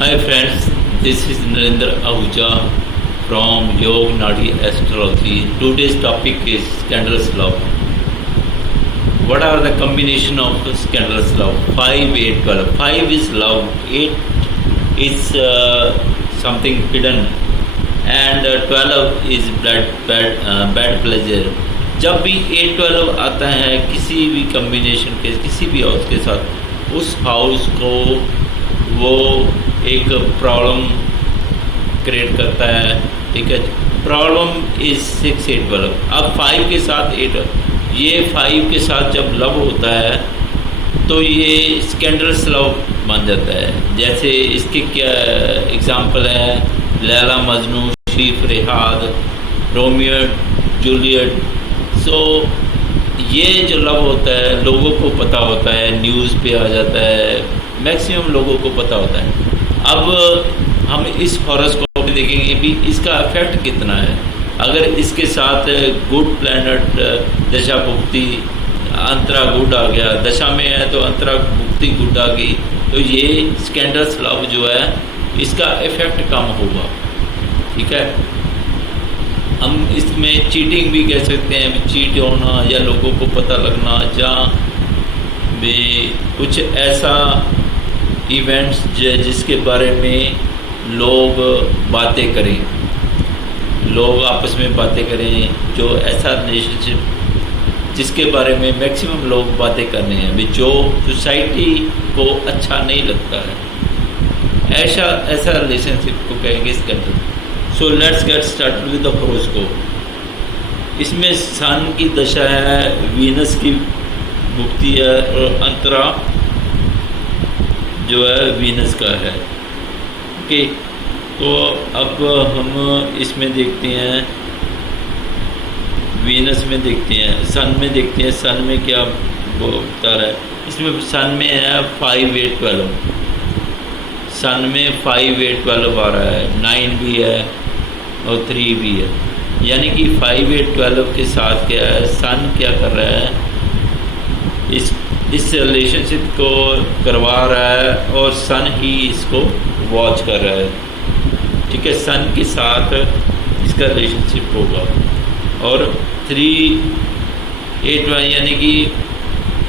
Hi friends, this is Narendra Ahuja from Yog Nadi Astrology. Today's topic is scandalous love. What are the combination of scandalous love? 5, 8, 12. 5 is love, 8 is something hidden, and 12 is bad pleasure. जब भी 8, 12 आता है किसी भी combination के किसी भी house के साथ, उस हाउस को वो एक प्रॉब्लम क्रिएट करता है। ठीक है, प्रॉब्लम इज 6, 8, 12। अब 5 के साथ 8, ये 5 के साथ जब लव होता है तो ये स्कैंडलस लव बन जाता है। जैसे इसके क्या एग्जाम्पल है, लैला मजनू, शीफ रेहाद, रोमियो जूलियट। सो ये जो लव होता है लोगों को पता होता है, न्यूज़ पे आ जाता है, मैक्सिमम लोगों को पता होता है। अब हम इस हॉरोस्कोप में देखेंगे भी इसका इफेक्ट कितना है। अगर इसके साथ गुड प्लैनेट दशा भुक्ति अंतरा गुड आ गया, दशा में है तो अंतरा भुक्ति गुड आ गई, तो ये स्कैंडलस लव जो है इसका इफेक्ट कम होगा। ठीक है, हम इसमें चीटिंग भी कह सकते हैं, चीट होना या लोगों को पता लगना, जहाँ भी कुछ ऐसा इवेंट्स जिसके बारे में लोग बातें करें, लोग आपस में बातें करें, जो ऐसा रिलेशनशिप जिसके बारे में मैक्सिमम लोग बातें कर रहे हैं, जो सोसाइटी को अच्छा नहीं लगता है, ऐसा रिलेशनशिप को कहेंगे scandal. So let's get started with the horoscope. इसमें सन की दशा है, वीनस की भुक्ति है और अंतरा जो है वीनस का है। ओके, तो अब हम इसमें देखते हैं, वीनस में देखते हैं, सन में देखते हैं, सन में क्या वो बता रहा है। इसमें सन में है 5, 8, 12। सन में 5, 8, 12 आ रहा है, 9 भी है और 3 भी है। यानी कि 5, 8, 12 के साथ क्या है, सन क्या कर रहा है, इस रिलेशनशिप को करवा रहा है और सन ही इसको वॉच कर रहा है। ठीक है, सन के साथ इसका रिलेशनशिप होगा। और 3, 8, 12 यानी कि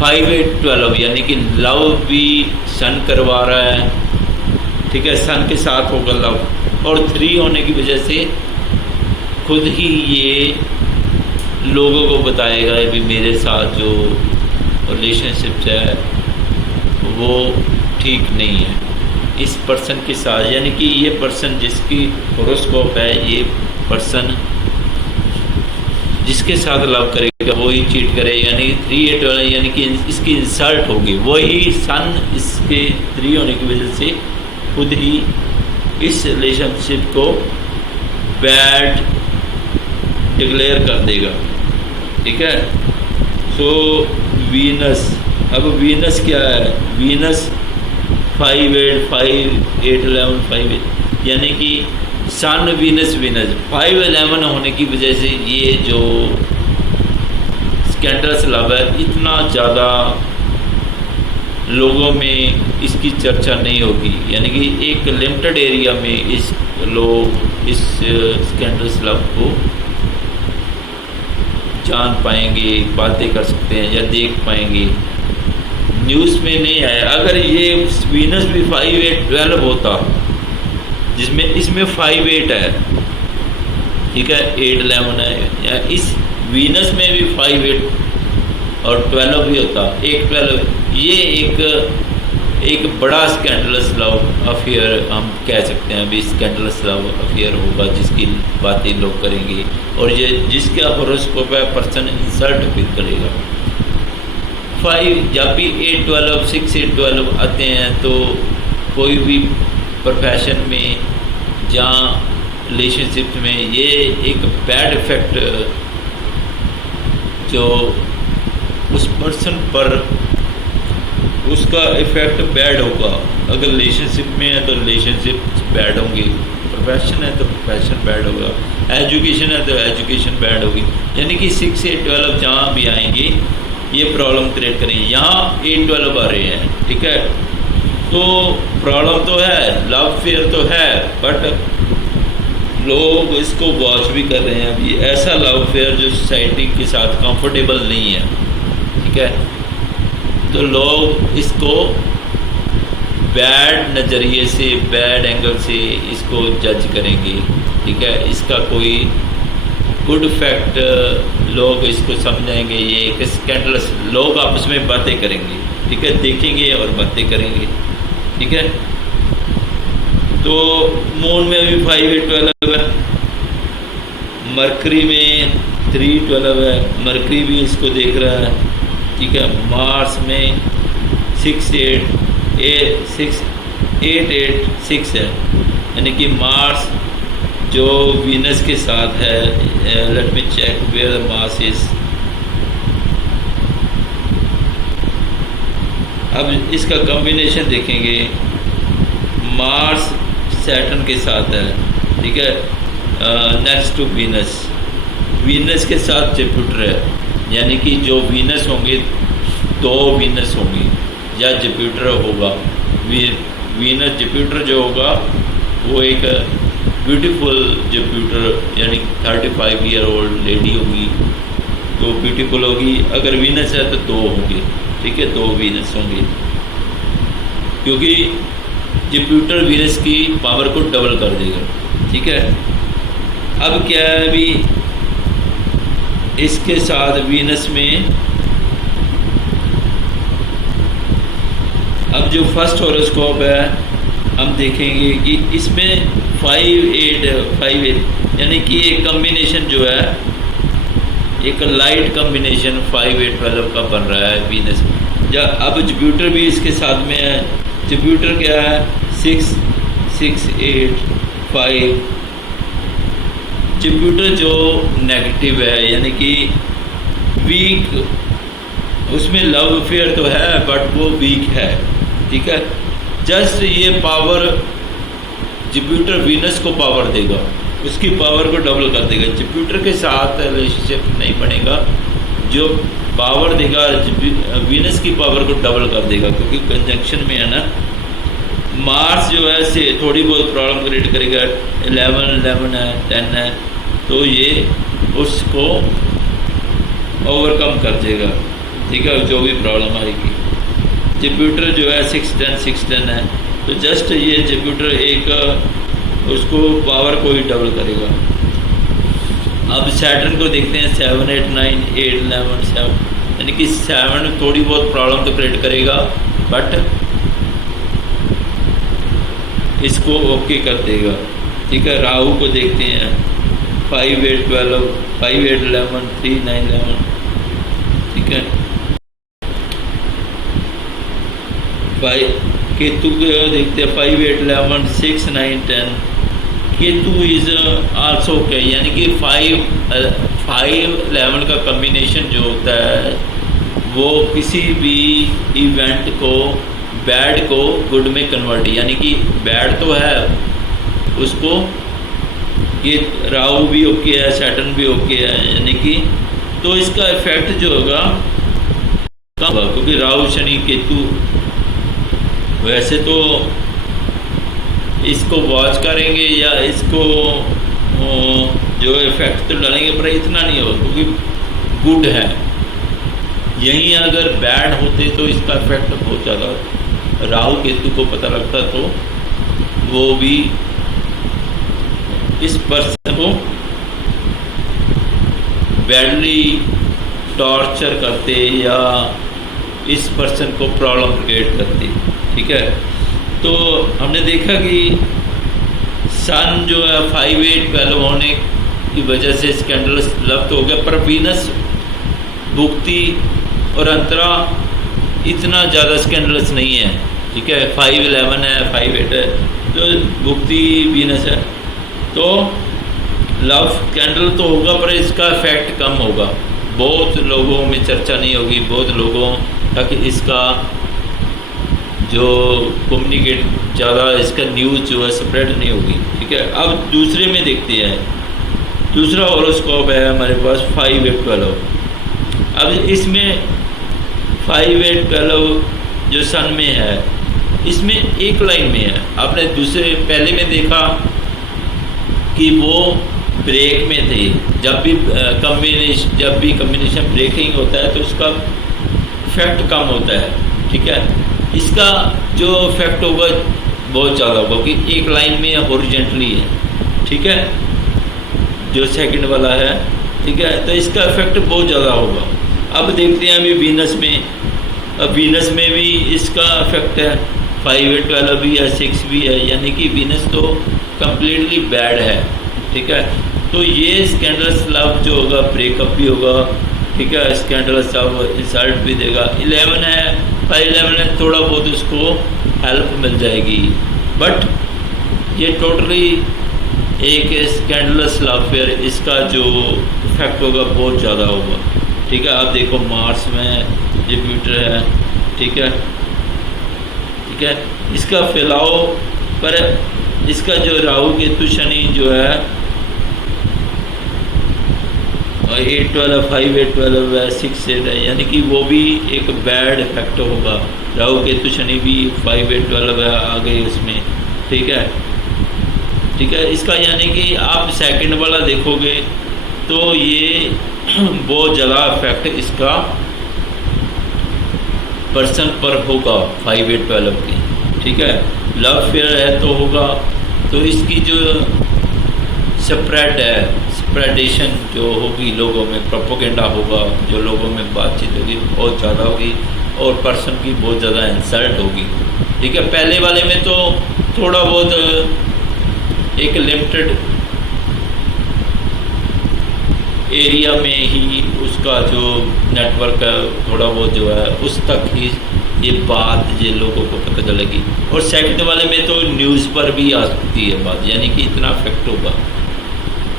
5, 8, 12 यानी कि लव भी सन करवा रहा है। ठीक है, सन के साथ होगा लव, और 3 होने की वजह से खुद ही ये लोगों को बताएगा भी मेरे साथ जो रिलेशनशिप है वो ठीक नहीं है इस पर्सन के साथ। यानी कि ये पर्सन जिसकी हॉरोस्कोप है, ये पर्सन जिसके साथ लव करेगा वो ही चीट करेगा। यानी 3, 8 वाला यानी कि इसकी इंसल्ट होगी, वही सन इसके 3 होने की वजह से खुद ही इस रिलेशनशिप को बैड डिक्लेयर कर देगा। ठीक है, सो वीनस, अब वीनस क्या है, वीनस 5, 8, 11, 5, 8 यानी कि सन वीनस 5, 11 होने की वजह से ये जो स्कैंडलस लव है इतना ज़्यादा लोगों में इसकी चर्चा नहीं होगी। यानी कि एक लिमिटेड एरिया में लोग इस स्कैंडलस लव को जान पाएंगे, बातें कर सकते हैं या देख पाएंगे। न्यूज़ में नहीं आया। अगर ये वीनस भी 5, 8, 12 होता, जिसमें इसमें 5, 8 है, ठीक है, 8, 11 है, या इस वीनस में भी 5, 8 और 12 भी होता, 1, 12, ये एक बड़ा स्कैंडलस लव अफेयर हम कह सकते हैं। अभी स्कैंडलस लव अफेयर होगा जिसकी बातें लोग करेंगे, और ये जिसका हॉरोस्कोप है पर्सन इंसल्ट फील करेगा। 5 जब भी 8, 12, 6, 8, 12 आते हैं तो कोई भी प्रोफेशन में जहाँ रिलेशनशिप में ये एक बैड इफेक्ट जो उस पर्सन पर उसका इफेक्ट बैड होगा। अगर रिलेशनशिप में है तो रिलेशनशिप बैड होंगी, प्रोफेशन है तो प्रोफेशन बैड होगा, एजुकेशन है तो एजुकेशन बैड होगी। यानी कि 6 से 12 जहाँ भी आएंगे ये प्रॉब्लम क्रिएट करेंगे। यहाँ 8, 12 आ रहे हैं, ठीक है, तो प्रॉब्लम तो है, लव फेयर तो है, बट लोग इसको वॉच भी कर रहे हैं। अभी ऐसा लव फेयर जो सोसाइटी के साथ कंफर्टेबल नहीं है, ठीक है, तो लोग इसको बैड नज़रिए से, बैड एंगल से इसको जज करेंगे, ठीक है। इसका कोई गुड फैक्ट लोग इसको समझेंगे, ये एक स्कैंडलस, लोग आपस में बातें करेंगे, ठीक है, देखेंगे और बातें करेंगे, ठीक है। तो मून में भी 5/12 है, मरकरी में 3/12 है, मरकरी भी इसको देख रहा है, ठीक है। मार्स में 8/8/6 है, यानी कि मार्स जो वीनस के साथ है। Let me check where the mass is. अब इसका कॉम्बिनेशन देखेंगे, मार्स सैटर्न के साथ है, ठीक है, नेक्स्ट टू वीनस। वीनस के साथ जुपिटर है, यानी कि जो वीनस होंगे, 2 वीनस होंगी या जुपिटर होगा। वीनस जुपिटर जो होगा वो एक ब्यूटीफुल जुपिटर, यानी 35 ईयर ओल्ड लेडी होगी, तो ब्यूटीफुल होगी। अगर वीनस है तो 2 होंगे, ठीक है, 2 वीनस होंगे, क्योंकि जुपिटर वीनस की पावर को डबल कर देगा, ठीक है। अब क्या है, अभी इसके साथ वीनस में अब जो फर्स्ट हॉरोस्कोप है हम देखेंगे कि इसमें 5/8 यानी कि एक कॉम्बिनेशन जो है, एक लाइट कॉम्बिनेशन 5/8/12 का बन रहा है वीनस। अब जुपिटर भी इसके साथ में है। जुपिटर क्या है, 6/6/8/5। जुपिटर जो नेगेटिव है, यानी कि वीक, उसमें लव अफेयर तो है बट वो वीक है, ठीक है। जस्ट ये पावर जुपिटर वीनस को पावर देगा, उसकी पावर को डबल कर देगा। जुपिटर के साथ रिलेशनशिप नहीं बनेगा, जो पावर देगा वीनस की पावर को डबल कर देगा, क्योंकि कंजंक्शन में है ना। मार्स जो है से थोड़ी बहुत प्रॉब्लम क्रिएट करेगा, 11 है, 10 है, तो ये उसको ओवरकम कर देगा, ठीक है, जो भी प्रॉब्लम आएगी। जुपिटर जो है 610 है, तो जस्ट ये जुपिटर एक उसको पावर को ही डबल करेगा। अब सैटर्न को देखते हैं, 7 8 9 8 11 7, यानी कि 7 थोड़ी बहुत प्रॉब्लम तो क्रिएट करेगा बट इसको ओके कर देगा, ठीक है। राहु को देखते हैं, 5/8/12 5/8/11 3/9/11, ठीक है। केतु को देखते हैं, 5/8/11 6/9/10। केतु इज आल्सो ओके, यानी कि 5/11 का कॉम्बिनेशन जो होता है वो किसी भी इवेंट को, बैड को गुड में कन्वर्ट, यानी कि बैड तो है उसको, ये राहु भी ओके है, सैटर्न भी ओके है, यानी कि तो इसका इफेक्ट जो होगा कम होगा, क्योंकि राहु शनि केतु वैसे तो इसको वॉच करेंगे या इसको जो इफेक्ट तो डालेंगे, पर इतना नहीं होगा क्योंकि गुड है। यहीं अगर बैड होते तो इसका इफेक्ट बहुत ज़्यादा होता। राहु केतु को पता लगता तो वो भी इस पर्सन को बैडली टॉर्चर करते या इस पर्सन को प्रॉब्लम क्रिएट करते, ठीक है। तो हमने देखा कि सन जो है 5/8/12 होने की वजह से स्कैंडलस लव तो हो गया, पर वीनस भुक्ति और अंतरा इतना ज़्यादा स्कैंडलस नहीं है, ठीक है। 5/11 है, 5/8 है, तो भुक्ति वीनस है, तो लव स्कैंडल तो होगा पर इसका इफेक्ट कम होगा। बहुत लोगों में चर्चा नहीं होगी, बहुत लोगों तक इसका जो कम्युनिकेट ज़्यादा, इसका न्यूज़ जो है स्प्रेड नहीं होगी, ठीक है। अब दूसरे में देखते हैं, दूसरा हॉरोस्कोप है हमारे पास 5/8/12। अब इसमें 5/8/12 जो सन में है, इसमें एक लाइन में है। आपने दूसरे पहले में देखा कि वो ब्रेक में थे, जब भी कम्बिनेशन ब्रेकिंग होता है तो उसका इफेक्ट कम होता है, ठीक है। इसका जो इफेक्ट होगा बहुत ज़्यादा होगा कि एक लाइन में हॉरिजॉन्टली है, ठीक है, जो सेकंड वाला है, ठीक है, तो इसका इफेक्ट बहुत ज़्यादा होगा। अब देखते हैं अभी वीनस में, अब वीनस में भी इसका इफेक्ट है, 5 है, 12 भी है, 6 भी है, यानी कि वीनस तो कम्प्लीटली बैड है, ठीक है। तो ये स्कैंडलस लव जो होगा ब्रेकअप भी होगा, ठीक है, स्कैंडलस लव इंसल्ट भी देगा। 11 है, 511 है, थोड़ा बहुत उसको हेल्प मिल जाएगी, बट ये टोटली एक स्कैंडलस लव अफेयर, इसका जो इफेक्ट होगा बहुत ज़्यादा होगा, ठीक है। आप देखो मार्स में जुपिटर है, ठीक है, ठीक है, इसका फैलाव पर इसका जो राहु केतु शनि जो है 8-12, 5-8-12 है, 6-8 है, यानी कि वो भी एक बैड इफेक्ट होगा। राहु केतु शनि भी 5-8-12 है, आ गए उसमें, ठीक है, ठीक है। इसका यानी कि आप सेकंड वाला देखोगे तो ये बहुत ज़्यादा इफेक्ट इसका पर्सन पर होगा 5-8-12 की, ठीक है। लव फेयर है तो होगा, तो इसकी जो स्प्रेड है, स्प्रेडेशन जो होगी लोगों में, प्रोपोगेंडा होगा, जो लोगों में बातचीत होगी बहुत ज़्यादा होगी और पर्सन की बहुत ज़्यादा इंसल्ट होगी, ठीक है। पहले वाले में तो थोड़ा बहुत एक लिमिटेड एरिया में ही उसका जो नेटवर्क है थोड़ा बहुत जो है उस तक ही ये बात ये लोगों को पता चलेगी। और सेकंड वाले में तो न्यूज़ पर भी आ सकती है बात, यानी कि इतना इफेक्ट होगा,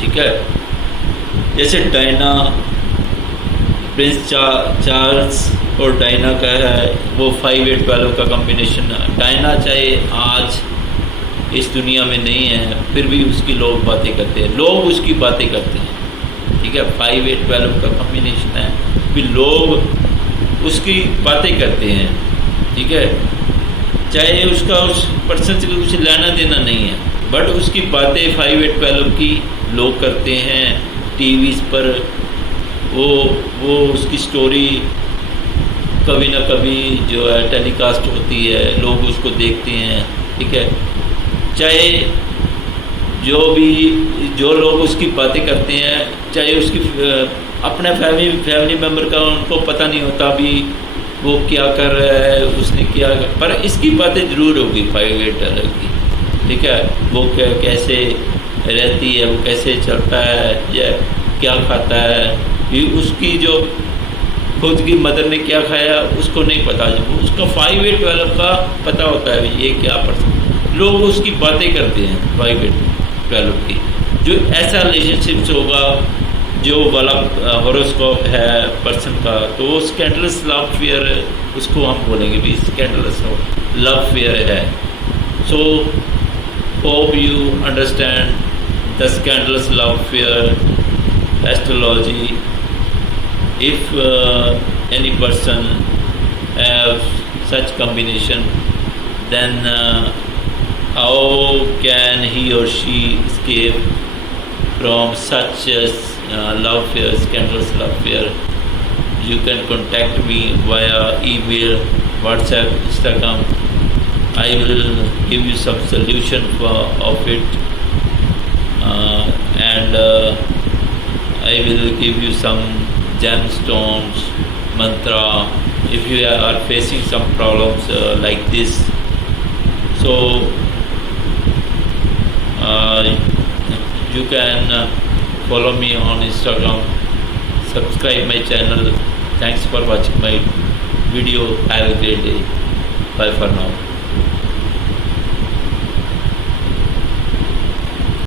ठीक है। जैसे डायना, प्रिंस चार्ल्स और डायना का है वो 5-8-12 का कॉम्बिनेशन है। डायना चाहे आज इस दुनिया में नहीं है, फिर भी उसकी लोग बातें करते हैं, लोग उसकी बातें करते हैं, ठीक है। 5-8-12 का कॉम्बिनेशन है, फिर लोग उसकी बातें करते हैं, ठीक है। चाहे उसका उस पर्सन से कुछ लेना देना नहीं है, बट उसकी बातें 5-8-12 की लोग करते हैं टीवी पर। वो उसकी स्टोरी कभी ना कभी जो है टेलीकास्ट होती है, लोग उसको देखते हैं, ठीक है। चाहे जो लोग उसकी बातें करते हैं, चाहे उसकी अपने फैमिली मेम्बर का उनको पता नहीं होता भी वो क्या कर रहा है, उसने क्या, पर इसकी बातें ज़रूर होगी 5-8 की, ठीक है। वो कैसे रहती है, वो कैसे चलता है, या क्या खाता है, ये उसकी जो खुद की मदर ने क्या खाया उसको नहीं पता, उसका 5-8-12 का पता होता है ये क्या पर्सन। लोग उसकी बातें करते हैं 5-8-12 की। जो ऐसा रिलेशनशिप्स होगा जो वाला हॉरोस्कोप है पर्सन का, तो वो स्कैंडलस लव फेयर उसको हम बोलेंगे भी स्कैंडलस लव फेयर है। So hope you understand the scandalous love fair astrology. If any person have such combination, then how can he or she escape from such love affair, scandalous love affair? You can contact me via email, WhatsApp, Instagram. I will give you some solution of it, and I will give you some gemstones, mantra, if you are facing some problems like this. So you can follow me on Instagram, subscribe my channel. Thanks for watching my video. Have a great day. Bye for now.